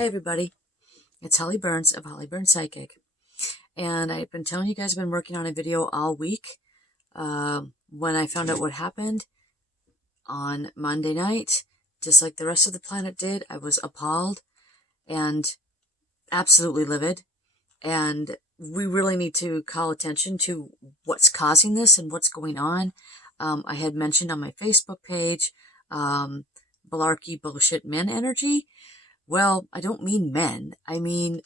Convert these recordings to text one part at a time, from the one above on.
Hi everybody, it's Holly Burns of Holly Burns Psychic, and I've been telling you guys I've been working on a video all week. When I found out what happened on Monday night, just like the rest of the planet did, I was appalled and absolutely livid, and we really need to call attention to what's causing this and what's going on. I had mentioned on my Facebook page, Malarkey Bullshit Men Energy. Well, I don't mean men. I mean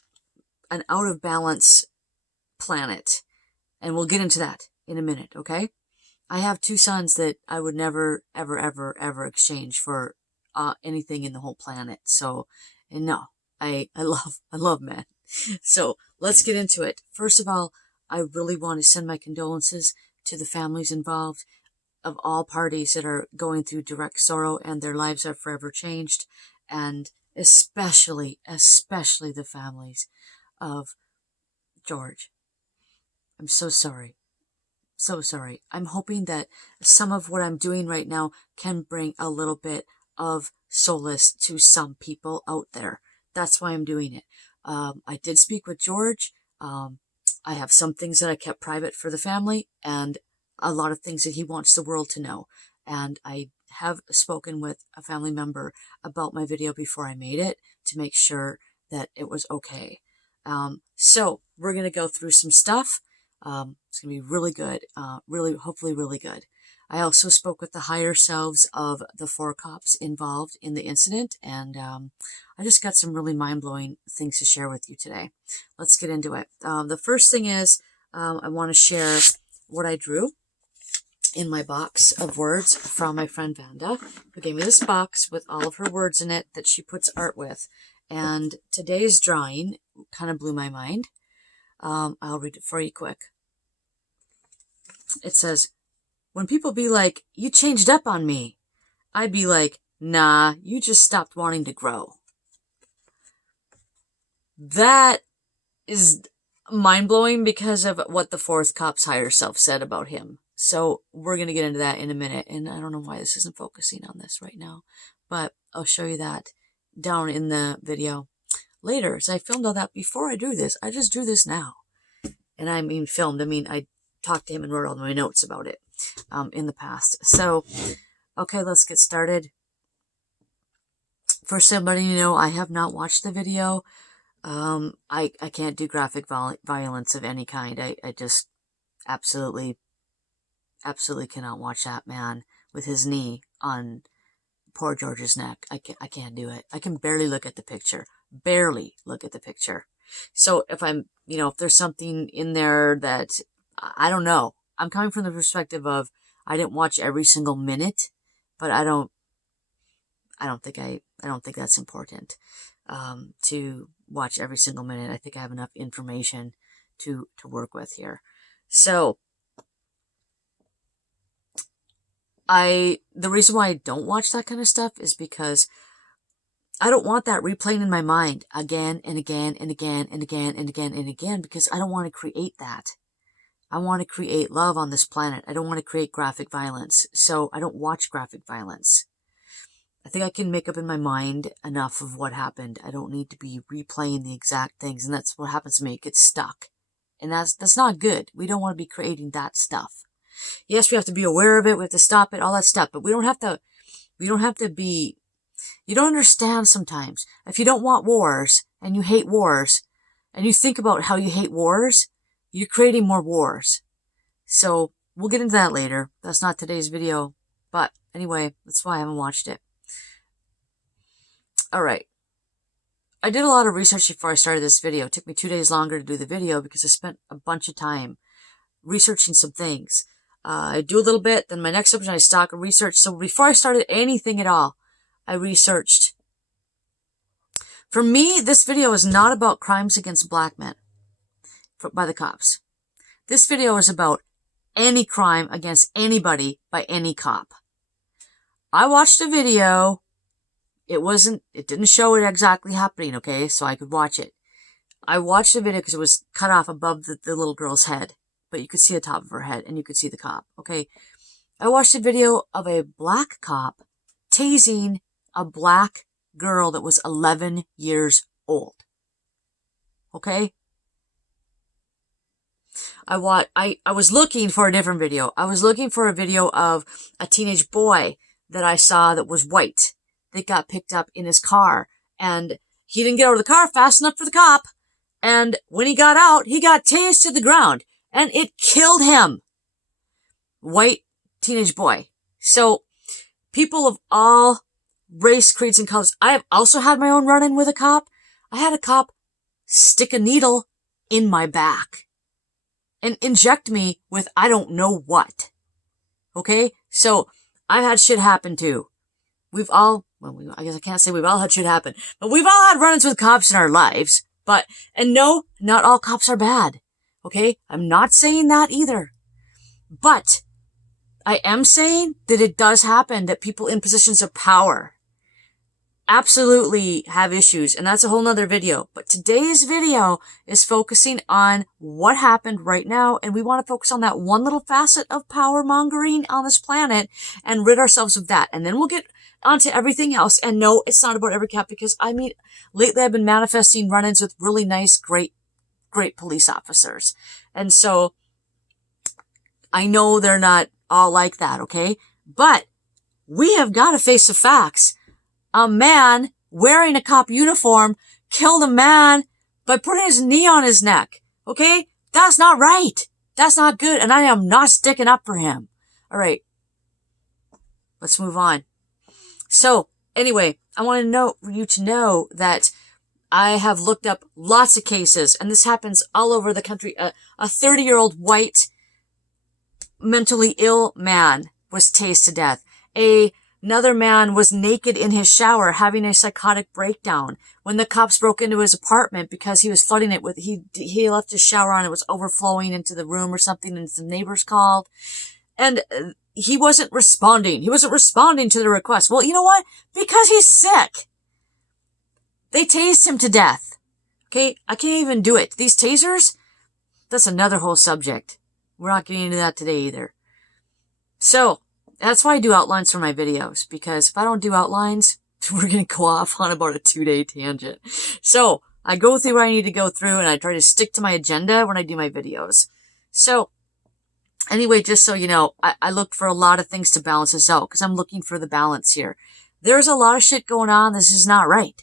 an out of balance planet. And we'll get into that in a minute, okay? I have two sons that I would never, ever, ever, ever exchange for anything in the whole planet. So, and no, I love men. So let's get into it. First of all, I really want to send my condolences to the families involved of all parties that are going through direct sorrow and their lives are forever changed. And especially the families of George. I'm so sorry. So sorry. I'm hoping that some of what I'm doing right now can bring a little bit of solace to some people out there. That's why I'm doing it. I did speak with George. I have some things that I kept private for the family and a lot of things that he wants the world to know. And I have spoken with a family member about my video before I made it to make sure that it was okay. So we're going to go through some stuff. It's going to be really good. Hopefully really good. I also spoke with the higher selves of the 4 cops involved in the incident. And I just got some really mind-blowing things to share with you today. Let's get into it. The first thing is I want to share what I drew in my box of words from my friend Vanda, who gave me this box with all of her words in it that she puts art with. And today's drawing kind of blew my mind. I'll read it for you quick. It says, when people be like, you changed up on me, I'd be like, nah, you just stopped wanting to grow. That is mind-blowing because of what the 4th cop's higher self said about him. So we're going to get into that in a minute. And I don't know why this isn't focusing on this right now, but I'll show you that down in the video later. So I filmed all that before I drew this. I just drew this now. And I mean filmed. I mean, I talked to him and wrote all my notes about it in the past. So, okay, let's get started. For somebody you know, I have not watched the video. I can't do graphic violence of any kind. I just absolutely cannot watch that man with his knee on poor George's neck. I can't do it. I can barely look at the picture. Barely look at the picture. So if I'm, if there's something in there that, I don't know. I'm coming from the perspective of, I didn't watch every single minute, but I don't think that's important, to watch every single minute. I think I have enough information to work with here. So, the reason why I don't watch that kind of stuff is because I don't want that replaying in my mind again and again and again and again and again and again, because I don't want to create that. I want to create love on this planet. I don't want to create graphic violence. So I don't watch graphic violence. I think I can make up in my mind enough of what happened. I don't need to be replaying the exact things. And that's what happens to me. It gets stuck. And that's not good. We don't want to be creating that stuff. Yes, we have to be aware of it. We have to stop it, all that stuff. But we don't have to be, you don't understand sometimes. If you don't want wars and you hate wars and you think about how you hate wars, you're creating more wars. So we'll get into that later. That's not today's video. But anyway, that's why I haven't watched it. All right. I did a lot of research before I started this video. It took me 2 days longer to do the video because I spent a bunch of time researching some things. I do a little bit, then my next episode I stock and research. So before I started anything at all, I researched. For me, this video is not about crimes against black men by the cops. This video is about any crime against anybody by any cop. I watched a video. It didn't show it exactly happening, okay? So I could watch it. I watched the video because it was cut off above the little girl's head. But you could see the top of her head and you could see the cop, okay? I watched a video of a black cop tasing a black girl that was 11 years old. Okay? I was looking for a different video. I was looking for a video of a teenage boy that I saw that was white that got picked up in his car, and he didn't get out of the car fast enough for the cop, and when he got out, he got tased to the ground, and it killed him. White teenage boy. So, people of all race, creeds, and colors. I have also had my own run-in with a cop. I had a cop stick a needle in my back and inject me with I don't know what. Okay? So, I've had shit happen too. We've all, I guess I can't say we've all had shit happen, but we've all had run-ins with cops in our lives. And no, not all cops are bad. Okay? I'm not saying that either. But, I am saying that it does happen that people in positions of power absolutely have issues, and that's a whole nother video. But today's video is focusing on what happened right now, and we want to focus on that one little facet of power mongering on this planet and rid ourselves of that. And then we'll get onto everything else. And no, it's not about every cop, because lately I've been manifesting run-ins with really nice, great police officers. And so I know they're not all like that, okay? But we have got to face the facts. A man wearing a cop uniform killed a man by putting his knee on his neck, okay? That's not right. That's not good, and I am not sticking up for him. All right, let's move on. So, anyway, I want you to know that I have looked up lots of cases, and this happens all over the country. A 30-year-old white mentally ill man was tased to death. Another man was naked in his shower having a psychotic breakdown when the cops broke into his apartment because he was flooding it with, he left his shower on, it was overflowing into the room or something, and some neighbors called. And he wasn't responding. He wasn't responding to the request. Well, you know what? Because he's sick. They tased him to death. Okay? I can't even do it. These tasers, that's another whole subject. We're not getting into that today either. So, that's why I do outlines for my videos, because if I don't do outlines, we're going to go off on about a 2-day tangent. So, I go through what I need to go through, and I try to stick to my agenda when I do my videos. So, anyway, just so you know, I look for a lot of things to balance this out, because I'm looking for the balance here. There's a lot of shit going on. This is not right.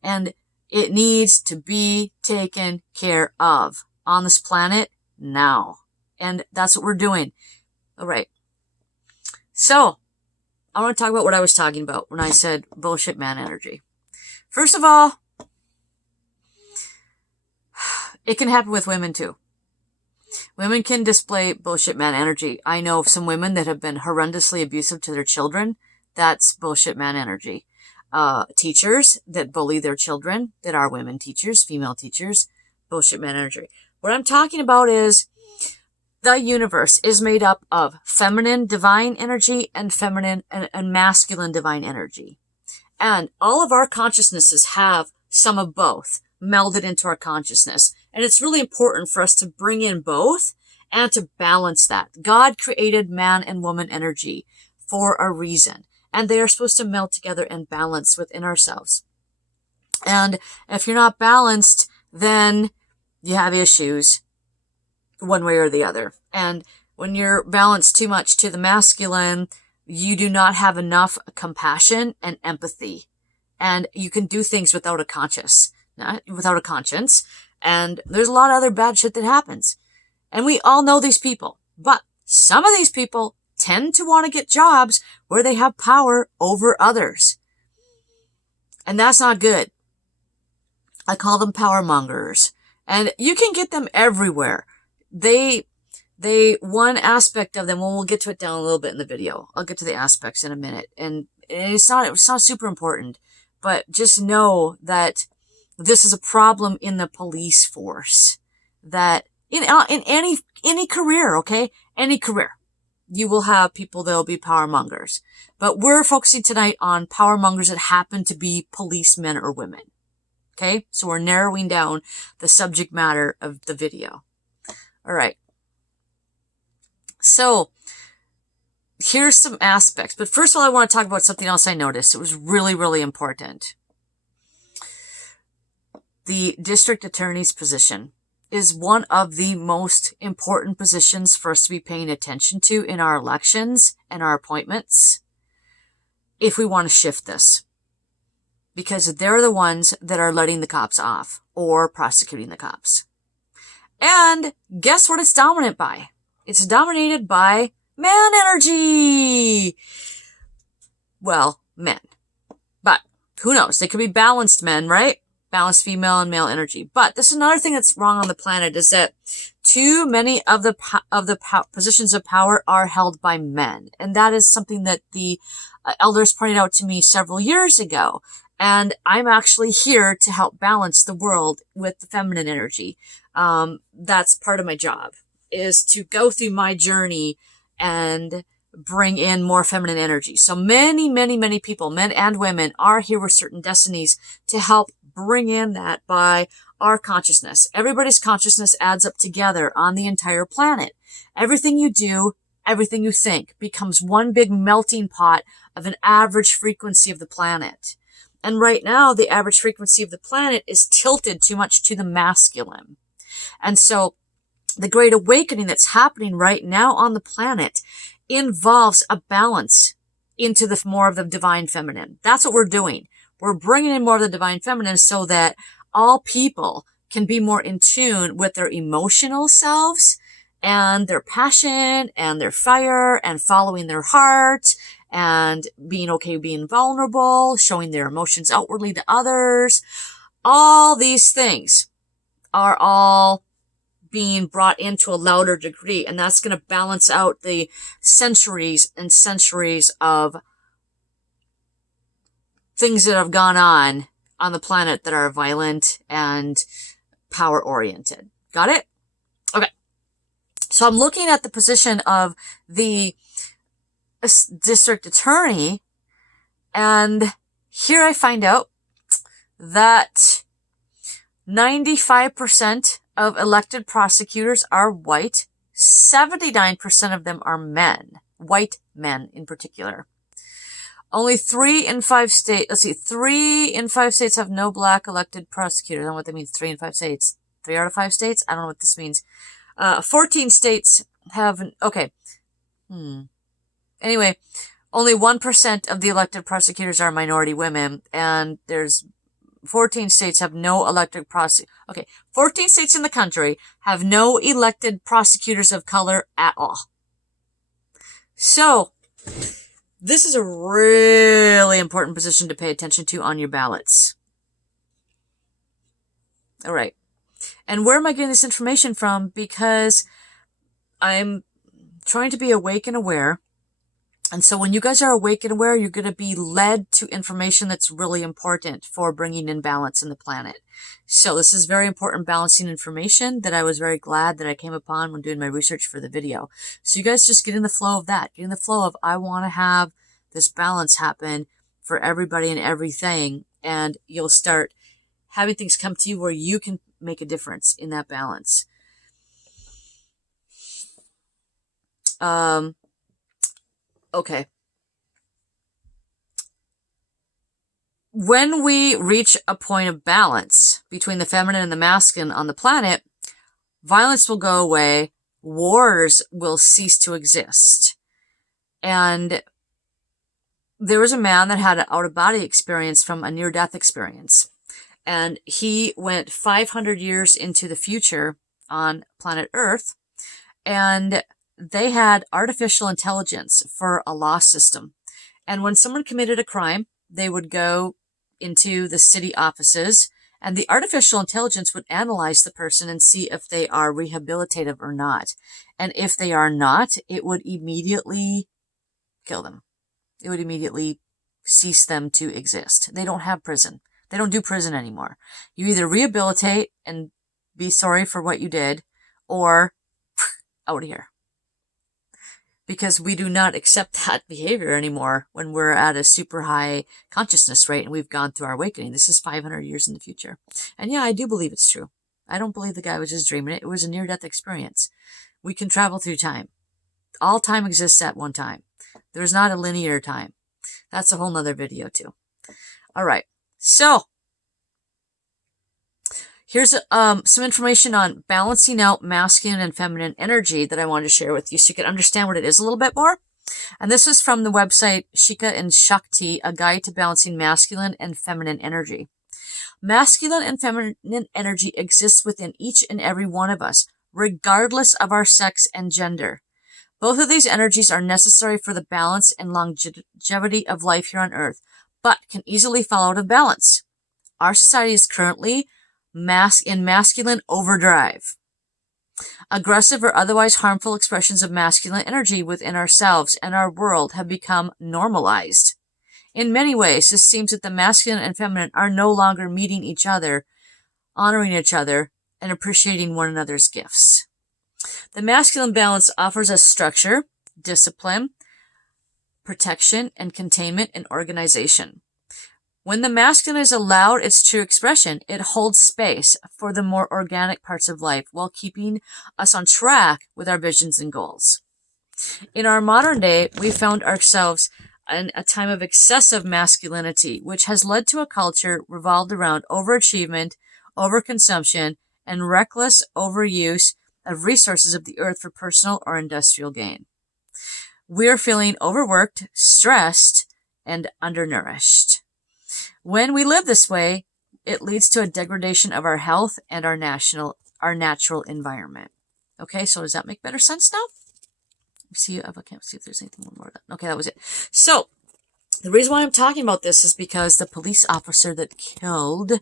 And it needs to be taken care of on this planet now. And that's what we're doing. All right. So, I want to talk about what I was talking about when I said bullshit man energy. First of all, it can happen with women too. Women can display bullshit man energy. I know of some women that have been horrendously abusive to their children. That's bullshit man energy. Teachers that bully their children, that are women teachers, female teachers, bullshit man energy. What I'm talking about is the universe is made up of feminine divine energy and feminine and masculine divine energy. And all of our consciousnesses have some of both melded into our consciousness. And it's really important for us to bring in both and to balance that. God created man and woman energy for a reason. And they are supposed to meld together and balance within ourselves. And if you're not balanced, then you have issues one way or the other. And when you're balanced too much to the masculine, you do not have enough compassion and empathy. And you can do things without a conscience. And there's a lot of other bad shit that happens. And we all know these people. But some of these people tend to want to get jobs where they have power over others. And that's not good. I call them power mongers. And you can get them everywhere. One aspect of them, well, we'll get to it down a little bit in the video. I'll get to the aspects in a minute. And it's not super important, but just know that this is a problem in the police force. That in any career, okay? Any career, you will have people that'll be power mongers. But we're focusing tonight on power mongers that happen to be policemen or women. Okay? So we're narrowing down the subject matter of the video. All right. So, here's some aspects. But first of all, I want to talk about something else I noticed. It was really, really important. the district attorney's position is one of the most important positions for us to be paying attention to in our elections and our appointments if we want to shift this. Because they're the ones that are letting the cops off or prosecuting the cops. And guess what it's dominant by? It's dominated by man energy. Well, men. But who knows? They could be balanced men, right? Balanced female and male energy. But this is another thing that's wrong on the planet, is that too many of the positions of power are held by men. And that is something that the elders pointed out to me several years ago. And I'm actually here to help balance the world with the feminine energy. That's part of my job, is to go through my journey and bring in more feminine energy. So many, many, many people, men and women, are here with certain destinies to help bring in that by our consciousness. Everybody's consciousness adds up together on the entire planet. Everything you do, everything you think becomes one big melting pot of an average frequency of the planet. And right now, the average frequency of the planet is tilted too much to the masculine. And so the Great Awakening that's happening right now on the planet involves a balance into the more of the divine feminine. That's what we're doing. We're bringing in more of the divine feminine so that all people can be more in tune with their emotional selves and their passion and their fire and following their heart and being okay being vulnerable, showing their emotions outwardly to others. All these things are all being brought into a louder degree, and that's going to balance out the centuries and centuries of things that have gone on the planet that are violent and power oriented. Got it? Okay. So I'm looking at the position of the district attorney, and here I find out that 95% of elected prosecutors are white. 79% of them are men, white men in particular. Only 3 in 5 states, 3 in 5 states have no black elected prosecutors. I don't know what that means, 3 in 5 states. 3 out of 5 states? I don't know what this means. 14 states have, okay. Anyway, only 1% of the elected prosecutors are minority women, and there's 14 states have no elected 14 states in the country have no elected prosecutors of color at all. So, this is a really important position to pay attention to on your ballots. All right. And where am I getting this information from? Because I'm trying to be awake and aware. And so when you guys are awake and aware, you're going to be led to information that's really important for bringing in balance in the planet. So this is very important balancing information that I was very glad that I came upon when doing my research for the video. So you guys just get in the flow of that. Get in the flow of, I want to have this balance happen for everybody and everything. And you'll start having things come to you where you can make a difference in that balance. Okay. When we reach a point of balance between the feminine and the masculine on the planet, violence will go away, wars will cease to exist. And there was a man that had an out-of-body experience from a near-death experience. And he went 500 years into the future on planet Earth, and they had artificial intelligence for a law system. And when someone committed a crime, they would go into the city offices, and the artificial intelligence would analyze the person and see if they are rehabilitative or not. And if they are not, it would immediately kill them. It would immediately cease them to exist. They don't have prison. They don't do prison anymore. You either rehabilitate and be sorry for what you did, or out of here. Because we do not accept that behavior anymore when we're at a super high consciousness rate and we've gone through our awakening. This is 500 years in the future. And yeah, I do believe it's true. I don't believe the guy was just dreaming it. It was a near-death experience. We can travel through time. All time exists at one time. There's not a linear time. That's a whole nother video too. All right. So, Here's some information on balancing out masculine and feminine energy that I wanted to share with you so you can understand what it is a little bit more. And this is from the website Shika and Shakti, a guide to balancing masculine and feminine energy. Masculine and feminine energy exists within each and every one of us, regardless of our sex and gender. Both of these energies are necessary for the balance and longevity of life here on Earth, but can easily fall out of balance. Our society is currently in masculine overdrive. Aggressive or otherwise harmful expressions of masculine energy within ourselves and our world have become normalized. In many ways, this seems that the masculine and feminine are no longer meeting each other, honoring each other, and appreciating one another's gifts. The masculine balance offers us structure, discipline, protection, and containment and organization. When the masculine is allowed its true expression, it holds space for the more organic parts of life while keeping us on track with our visions and goals. In our modern day, we found ourselves in a time of excessive masculinity, which has led to a culture revolved around overachievement, overconsumption, and reckless overuse of resources of the earth for personal or industrial gain. We are feeling overworked, stressed, and undernourished. When we live this way, it leads to a degradation of our health and our natural environment. Okay, so does that make better sense now? See, I can't see if there's anything more. Okay, that was it. So, the reason why I'm talking about this is because the police officer that killed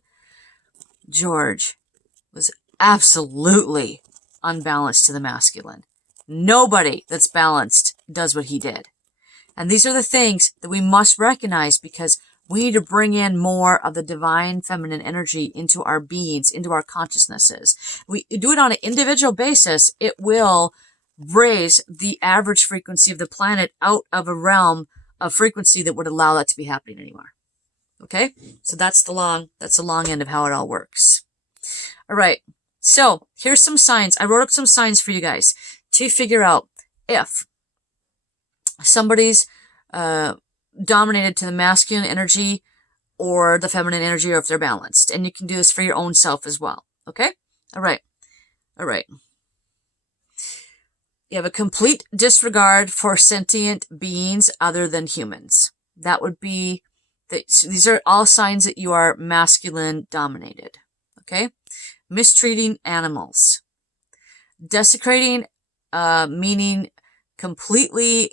George was absolutely unbalanced to the masculine. Nobody that's balanced does what he did. And these are the things that we must recognize because we need to bring in more of the divine feminine energy into our beings, into our consciousnesses. We do it on an individual basis, it will raise the average frequency of the planet out of a realm of frequency that would allow that to be happening anymore. Okay? So that's the long end of how it all works. All right. So here's some signs. I wrote up some signs for you guys to figure out if somebody's dominated to the masculine energy or the feminine energy, or if they're balanced. And you can do this for your own self as well. Okay? All right. All right. You have a complete disregard for sentient beings other than humans. That would be, these are all signs that you are masculine dominated. Okay? Mistreating animals. Desecrating, meaning completely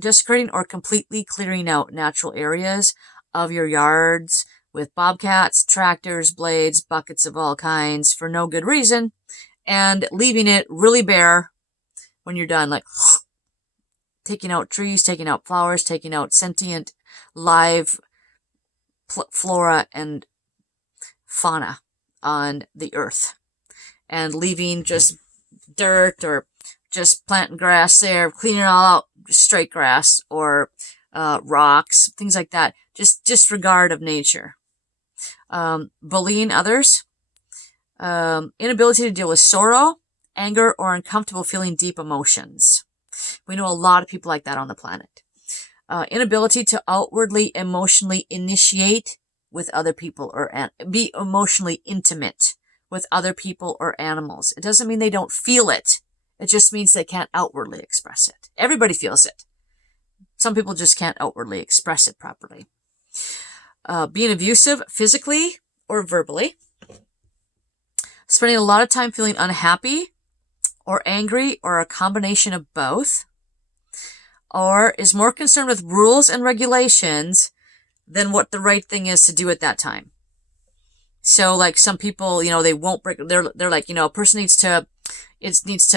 desecrating or completely clearing out natural areas of your yards with bobcats, tractors, blades, buckets of all kinds for no good reason, and leaving it really bare when you're done, like taking out trees, taking out flowers, taking out sentient live flora and fauna on the earth, and leaving just dirt or just planting grass there, cleaning it all out, straight grass or rocks, things like that. Just disregard of nature. Bullying others. Inability to deal with sorrow, anger, or uncomfortable feeling deep emotions. We know a lot of people like that on the planet. Inability to outwardly emotionally initiate with other people or be emotionally intimate with other people or animals. It doesn't mean they don't feel it. It just means they can't outwardly express it. Everybody feels it. Some people just can't outwardly express it properly. Being abusive physically or verbally. Spending a lot of time feeling unhappy or angry or a combination of both. Or is more concerned with rules and regulations than what the right thing is to do at that time. So like some people, they won't break, they're like, a person needs to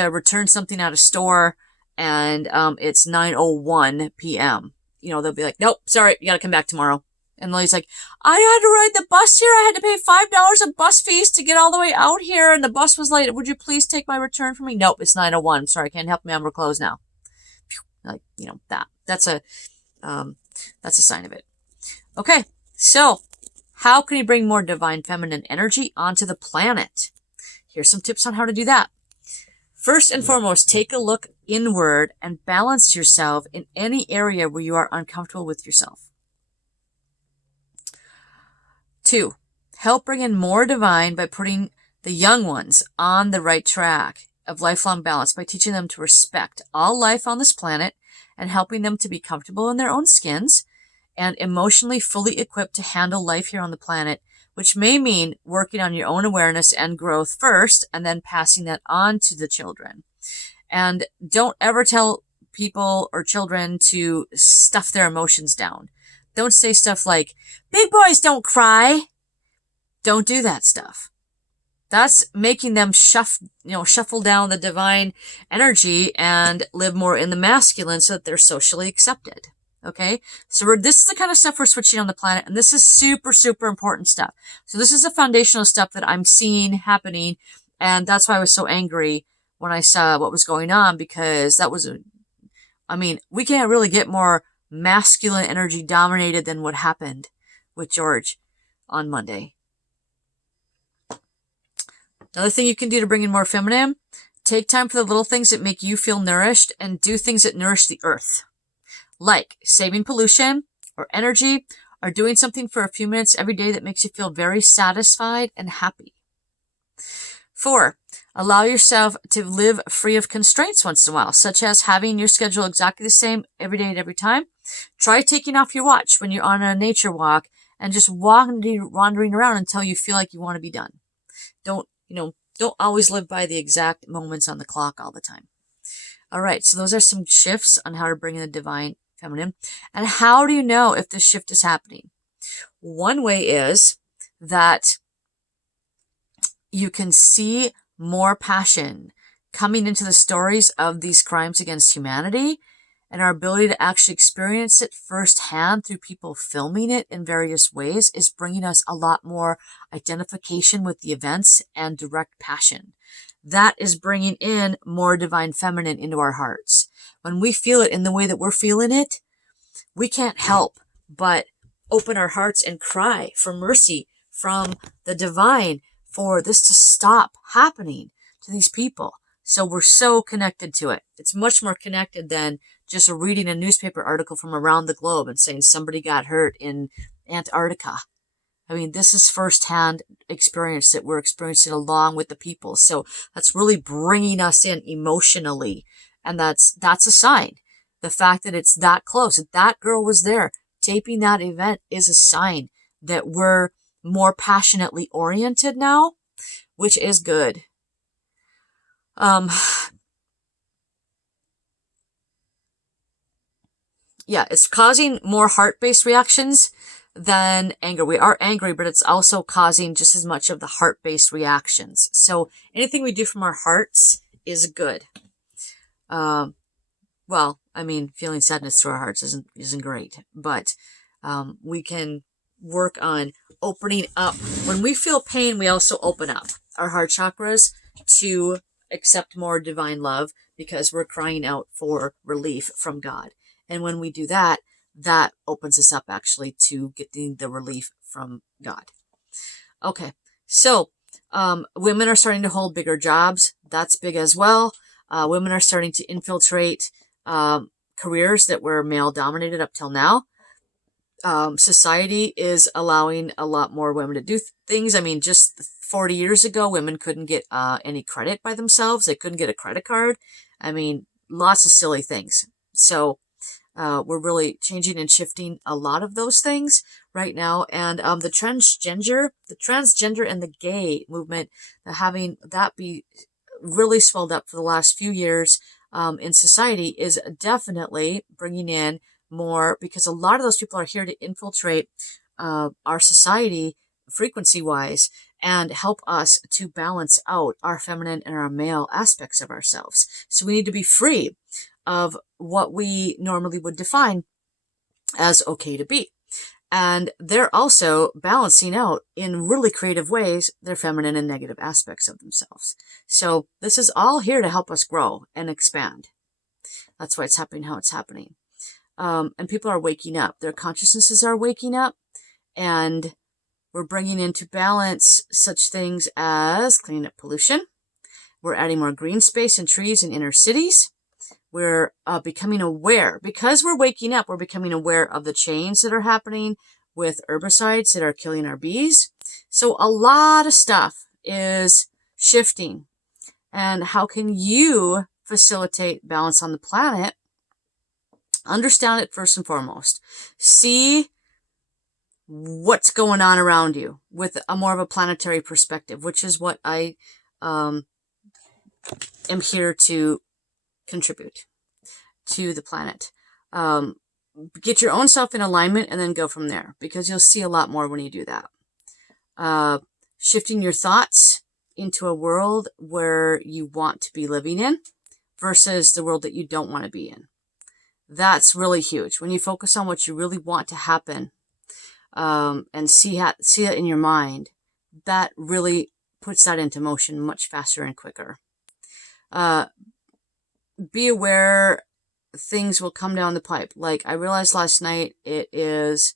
return something at a store and it's 9:01 p.m. They'll be like, nope, sorry, you gotta come back tomorrow. And Lily's like, I had to ride the bus here. I had to pay $5 of bus fees to get all the way out here, and the bus was late. Would you please take my return for me? Nope, it's 9:01. Sorry, I can't help me. We're closed now. Like, that's a sign of it. Okay, so how can you bring more divine feminine energy onto the planet? Here's some tips on how to do that. First and foremost, take a look inward and balance yourself in any area where you are uncomfortable with yourself. 2, help bring in more divine by putting the young ones on the right track of lifelong balance by teaching them to respect all life on this planet and helping them to be comfortable in their own skins and emotionally fully equipped to handle life here on the planet, which may mean working on your own awareness and growth first and then passing that on to the children. And don't ever tell people or children to stuff their emotions down. Don't say stuff like, big boys don't cry. Don't do that stuff. That's making them shuffle down the divine energy and live more in the masculine so that they're socially accepted. Okay? So this is the kind of stuff we're switching on the planet, and this is super, super important stuff. So this is the foundational stuff that I'm seeing happening, and that's why I was so angry when I saw what was going on, because that was we can't really get more masculine energy dominated than what happened with George on Monday. Another thing you can do to bring in more feminine, take time for the little things that make you feel nourished and do things that nourish the earth. Like saving pollution or energy or doing something for a few minutes every day that makes you feel very satisfied and happy. 4, allow yourself to live free of constraints once in a while, such as having your schedule exactly the same every day and every time. Try taking off your watch when you're on a nature walk and just wandering around until you feel like you want to be done. Don't always live by the exact moments on the clock all the time. All right, so those are some shifts on how to bring in the divine feminine. And how do you know if this shift is happening? One way is that you can see more passion coming into the stories of these crimes against humanity, and our ability to actually experience it firsthand through people filming it in various ways is bringing us a lot more identification with the events and direct passion. That is bringing in more divine feminine into our hearts. When we feel it in the way that we're feeling it, we can't help but open our hearts and cry for mercy from the divine for this to stop happening to these people. So we're so connected to it. It's much more connected than just reading a newspaper article from around the globe and saying somebody got hurt in Antarctica. This is firsthand experience that we're experiencing along with the people. So that's really bringing us in emotionally. And that's a sign. The fact that it's that close, that girl was there taping that event is a sign that we're more passionately oriented now, which is good. It's causing more heart-based reactions than anger. We are angry, but it's also causing just as much of the heart-based reactions. So anything we do from our hearts is good. Feeling sadness through our hearts isn't great, but we can work on opening up. When we feel pain, we also open up our heart chakras to accept more divine love because we're crying out for relief from God. And when we do that, that opens us up actually to getting the relief from God. Okay, so women are starting to hold bigger jobs. That's big as well. Women are starting to infiltrate careers that were male dominated up till now. Society is allowing a lot more women to do things. Just 40 years ago, women couldn't get any credit by themselves. They couldn't get a credit card. Lots of silly things. So we're really changing and shifting a lot of those things right now. And the transgender and the gay movement, having that be really swelled up for the last few years in society is definitely bringing in more, because a lot of those people are here to infiltrate our society frequency-wise and help us to balance out our feminine and our male aspects of ourselves. So we need to be free of what we normally would define as okay to be. And they're also balancing out in really creative ways their feminine and negative aspects of themselves. So this is all here to help us grow and expand. That's why it's happening how it's happening. And people are waking up. Their consciousnesses are waking up, and we're bringing into balance such things as cleaning up pollution. We're adding more green space and trees in inner cities. We're becoming aware. Because we're waking up, we're becoming aware of the change that are happening with herbicides that are killing our bees. So a lot of stuff is shifting. And how can you facilitate balance on the planet? Understand it first and foremost. See what's going on around you with a more of a planetary perspective, which is what I am here to contribute to the planet. Get your own self in alignment and then go from there, because you'll see a lot more when you do that. Shifting your thoughts into a world where you want to be living in versus the world that you don't want to be in. That's really huge. When you focus on what you really want to happen, and see it in your mind, that really puts that into motion much faster and quicker. Be aware things will come down the pipe. Like I realized last night, it is,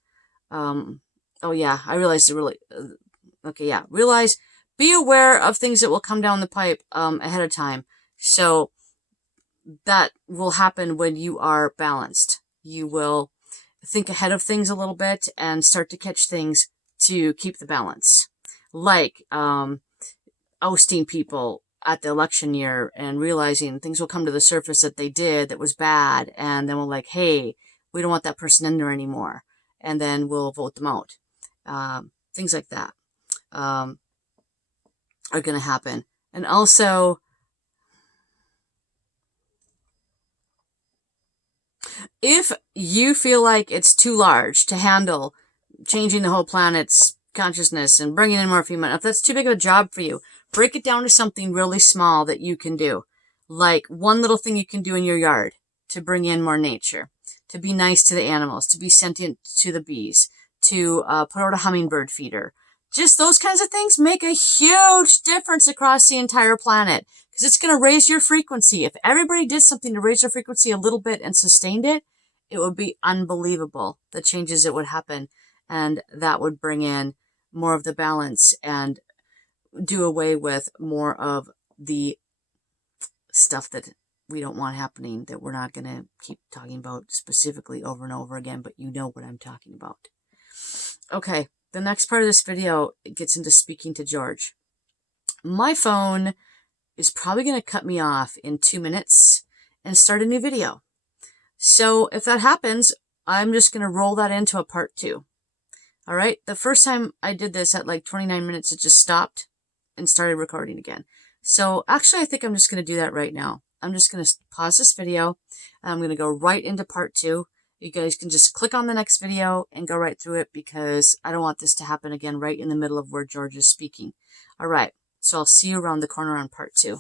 oh yeah, I realized it really, okay, yeah, be aware of things that will come down the pipe, ahead of time. So that will happen when you are balanced. You will think ahead of things a little bit and start to catch things to keep the balance. Like, ousting people at the election year and realizing things will come to the surface that they did that was bad. And then we're like, hey, we don't want that person in there anymore. And then we'll vote them out. Things like that, are going to happen. And also, if you feel like it's too large to handle changing the whole planet's consciousness and bringing in more female, if that's too big of a job for you, break it down to something really small that you can do. Like one little thing you can do in your yard to bring in more nature, to be nice to the animals, to be sentient to the bees, to put out a hummingbird feeder. Just those kinds of things make a huge difference across the entire planet, because it's going to raise your frequency. If everybody did something to raise their frequency a little bit and sustained it, it would be unbelievable, the changes that would happen. And that would bring in more of the balance and do away with more of the stuff that we don't want happening, that we're not going to keep talking about specifically over and over again, but you know what I'm talking about. Okay, the next part of this video gets into speaking to George. My phone is probably going to cut me off in 2 minutes and start a new video. So if that happens, I'm just going to roll that into a part 2. All right. The first time I did this at like 29 minutes, it just stopped and started recording again. So actually, I think I'm just going to do that right now. I'm just going to pause this video. And I'm going to go right into part 2. You guys can just click on the next video and go right through it, because I don't want this to happen again right in the middle of where George is speaking. All right. So I'll see you around the corner on part 2.